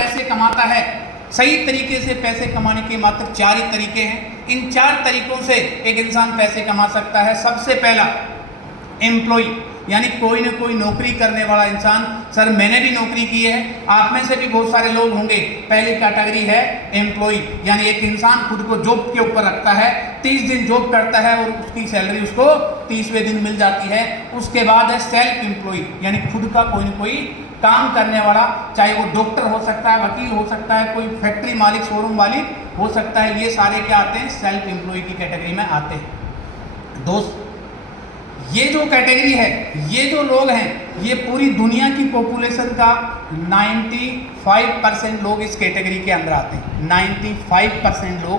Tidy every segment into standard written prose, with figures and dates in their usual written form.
पैसे कमाता है। सही तरीके से पैसे कमाने के मात्र 4 ही तरीके हैं। इन 4 तरीकों से एक इंसान पैसे कमा सकता है। सबसे पहला एम्प्लॉय, यानी कोई ना कोई नौकरी करने वाला इंसान। सर मैंने भी नौकरी की है, आप में से भी बहुत सारे लोग होंगे। पहली कैटेगरी है एम्प्लॉय, यानी एक इंसान खुद को जॉब के ऊपर रखता है, 30 दिन जॉब करता है और उसकी सैलरी उसको 30वें दिन मिल जाती है। उसके बाद है सेल्फ एम्प्लॉय, यानी खुद का कोई ना कोई काम करने वाला, चाहे वो डॉक्टर हो सकता है, वकील हो सकता है, कोई फैक्ट्री मालिक, शोरूम मालिक हो सकता है। ये सारे क्या आते हैं? सेल्फ एम्प्लॉय की कैटेगरी में आते हैं। दोस्त, ये जो कैटेगरी है, ये जो लोग हैं, ये पूरी दुनिया की पॉपुलेशन का 95% लोग इस कैटेगरी के अंदर आते हैं। 95% लोग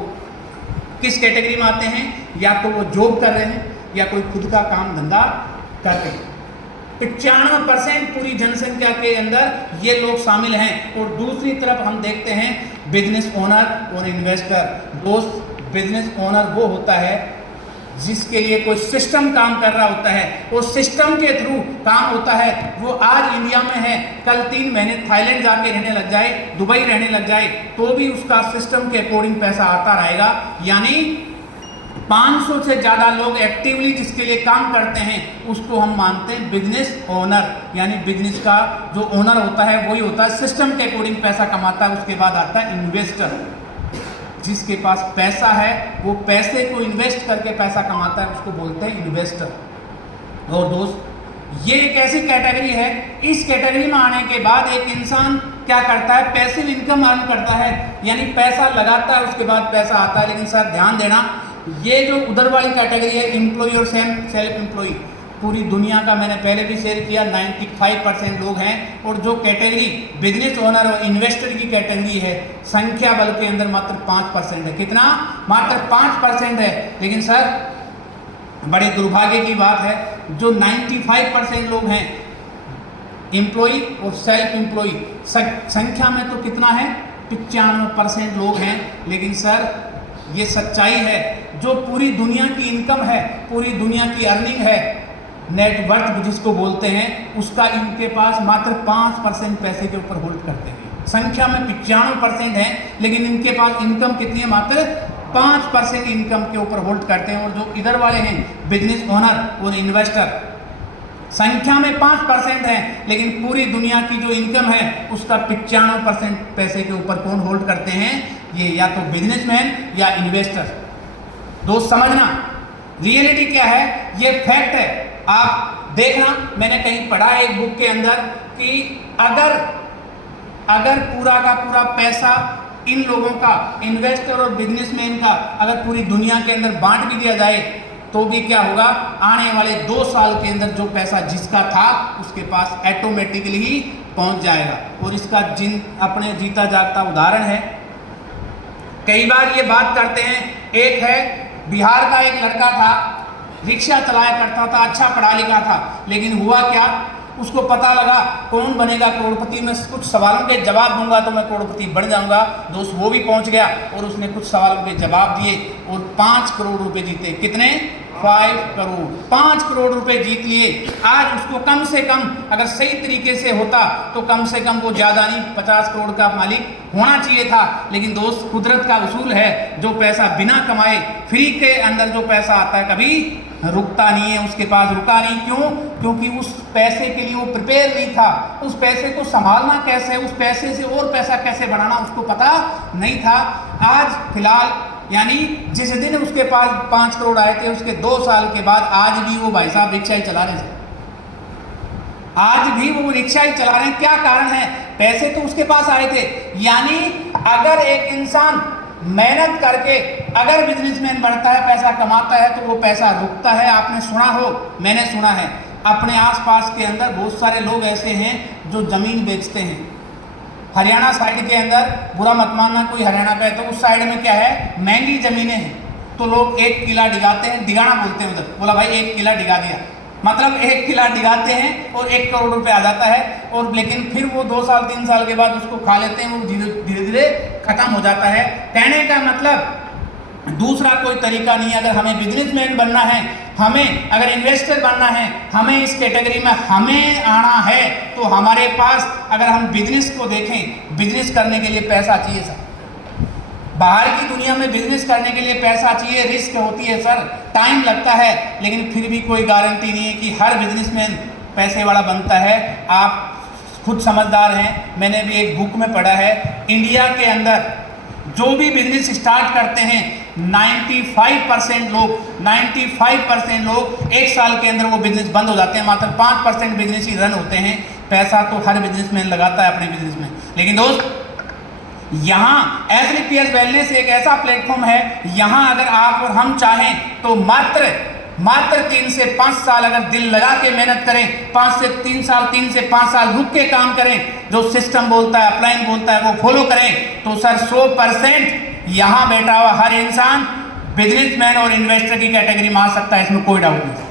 किस कैटेगरी में आते हैं? या तो वो जॉब कर रहे हैं या कोई खुद का काम धंधा कर रहे हैं। 95% पूरी जनसंख्या के अंदर ये लोग शामिल हैं। और दूसरी तरफ हम देखते हैं बिजनेस ओनर और इन्वेस्टर। दोस्त, बिजनेस ओनर वो होता है जिसके लिए कोई सिस्टम काम कर रहा होता है, और सिस्टम के थ्रू काम होता है। वो आज इंडिया में है, कल 3 महीने थाईलैंड जाके रहने लग जाए, दुबई रहने लग जाए, तो भी उसका सिस्टम के अकॉर्डिंग पैसा आता रहेगा। यानी 500 से ज़्यादा लोग एक्टिवली जिसके लिए काम करते हैं, उसको हम मानते हैं बिजनेस ओनर। यानी बिजनेस का जो ओनर होता है वही होता है, सिस्टम के अकॉर्डिंग पैसा कमाता है। उसके बाद आता है इन्वेस्टर, जिसके पास पैसा है वो पैसे को इन्वेस्ट करके पैसा कमाता है, उसको बोलते हैं इन्वेस्टर। और दोस्त, ये एक ऐसी कैटेगरी है, इस कैटेगरी में आने के बाद एक इंसान क्या करता है? पैसिव इनकम अर्न करता है, यानी पैसा लगाता है, उसके बाद पैसा आता है। लेकिन सर ध्यान देना, ये जो उधर वाली कैटेगरी है एम्प्लॉय और सेल्फ एम्प्लॉय, पूरी दुनिया का मैंने पहले भी शेयर किया 95% लोग हैं। और जो कैटेगरी बिजनेस ओनर और इन्वेस्टर की कैटेगरी है, संख्या बल के अंदर मात्र 5% है। कितना? मात्र 5% है। लेकिन सर बड़े दुर्भाग्य की बात है, जो 95% लोग हैं एम्प्लॉय और सेल्फ एम्प्लॉय, संख्या में तो कितना है? 95% लोग हैं। लेकिन सर ये सच्चाई है, जो पूरी दुनिया की इनकम है, पूरी दुनिया की अर्निंग है, नेटवर्थ जिसको बोलते हैं, उसका इनके पास मात्र 5% पैसे के ऊपर होल्ड करते हैं। संख्या में 95% है, लेकिन इनके पास इनकम कितनी है? मात्र 5% इनकम के ऊपर होल्ड करते हैं। और जो इधर वाले हैं बिजनेस ओनर और इन्वेस्टर, संख्या में 5% है, लेकिन पूरी दुनिया की जो इनकम है उसका 95% पैसे के ऊपर कौन होल्ड करते हैं? ये या तो बिजनेसमैन या इन्वेस्टर। दोस्त समझना, रियलिटी क्या है, ये फैक्ट है। आप देखना, मैंने कहीं पढ़ा है एक बुक के अंदर कि अगर पूरा का पूरा पैसा इन लोगों का, इन्वेस्टर और बिजनेसमैन का, अगर पूरी दुनिया के अंदर बांट भी दिया जाए तो भी क्या होगा? आने वाले 2 साल के अंदर जो पैसा जिसका था उसके पास ऑटोमेटिकली ही पहुंच जाएगा। और इसका अपने जीता जागता उदाहरण है। कई बार ये बात करते हैं, एक है बिहार का एक लड़का था, रिक्शा चलाया करता था, अच्छा पढ़ा लिखा था, लेकिन हुआ क्या? उसको पता लगा कौन बनेगा करोड़पति, मैं कुछ सवालों के जवाब दूंगा तो मैं करोड़पति बन जाऊंगा। दोस्त, वो भी पहुंच गया और उसने कुछ सवालों के जवाब दिए और 5 करोड़ रुपए जीते। कितने? 5 करोड़। 5 करोड़ रुपए जीत लिए। आज उसको कम से कम, अगर सही तरीके से होता तो कम से कम वो ज़्यादा नहीं 50 करोड़ का मालिक होना चाहिए था। लेकिन दोस्त, कुदरत का उसूल है, जो पैसा बिना कमाए फ्री के अंदर जो पैसा आता है कभी रुकता नहीं है। उसके पास रुका नहीं। क्यों? क्योंकि उस पैसे के लिए वो प्रिपेयर नहीं था। उस पैसे को संभालना कैसे, उस पैसे से और पैसा कैसे बढ़ाना उसको पता नहीं था। आज फिलहाल, यानी जिस दिन उसके पास 5 करोड़ आए थे, उसके 2 साल के बाद आज भी वो भाई साहब रिक्शा ही चला रहे थे। आज भी वो रिक्शा ही चला रहे हैं। क्या कारण है? पैसे तो उसके पास आए थे। यानी अगर एक इंसान मेहनत करके अगर बिजनेसमैन बनता है, पैसा कमाता है, तो वो पैसा रुकता है। आपने सुना हो, मैंने सुना है, अपने आसपास के अंदर बहुत सारे लोग ऐसे हैं जो जमीन बेचते हैं। हरियाणा साइड के अंदर, बुरा मत मानना कोई हरियाणा का है, तो उस साइड में क्या है? महंगी जमीनें हैं, तो लोग 1 किला डिगाते हैं, डिगाना बोलते हैं उधर। बोला भाई 1 किला डिगा दिया, मतलब 1 किला डिगाते हैं और 1 करोड़ रुपए आ जाता है। और लेकिन फिर वो 2 साल 3 साल के बाद उसको खा लेते हैं, वो धीरे धीरे खत्म हो जाता है। कहने का मतलब दूसरा कोई तरीका नहीं है। अगर हमें बिजनेसमैन बनना है, हमें अगर इन्वेस्टर बनना है, हमें इस कैटेगरी में हमें आना है, तो हमारे पास अगर हम बिजनेस को देखें, बिजनेस करने के लिए पैसा चाहिए सर। बाहर की दुनिया में बिजनेस करने के लिए पैसा चाहिए, रिस्क होती है सर, टाइम लगता है, लेकिन फिर भी कोई गारंटी नहीं है कि हर बिजनेसमैन पैसे वाला बनता है। आप खुद समझदार हैं, मैंने भी एक बुक में पढ़ा है, इंडिया के अंदर जो भी बिजनेस स्टार्ट करते हैं 95% लोग एक साल के अंदर वो बिजनेस बंद हो जाते हैं। मात्र 5% बिजनेस ही रन होते हैं। पैसा तो हर बिजनेसमैन लगाता है अपने बिजनेस में, लेकिन दोस्त यहाँ एथनिक पीएस वेलनेस एक ऐसा प्लेटफॉर्म है, यहाँ अगर आप और हम चाहें तो मात्र 3 से 5 साल अगर दिल लगा के मेहनत करें, 3 से 5 साल रुक के काम करें, जो सिस्टम बोलता है, अपलाइन बोलता है, वो फॉलो करें, तो सर 100% यहाँ बैठा हुआ हर इंसान बिजनेसमैन और इन्वेस्टर की कैटेगरी में आ सकता है, इसमें कोई डाउट नहीं।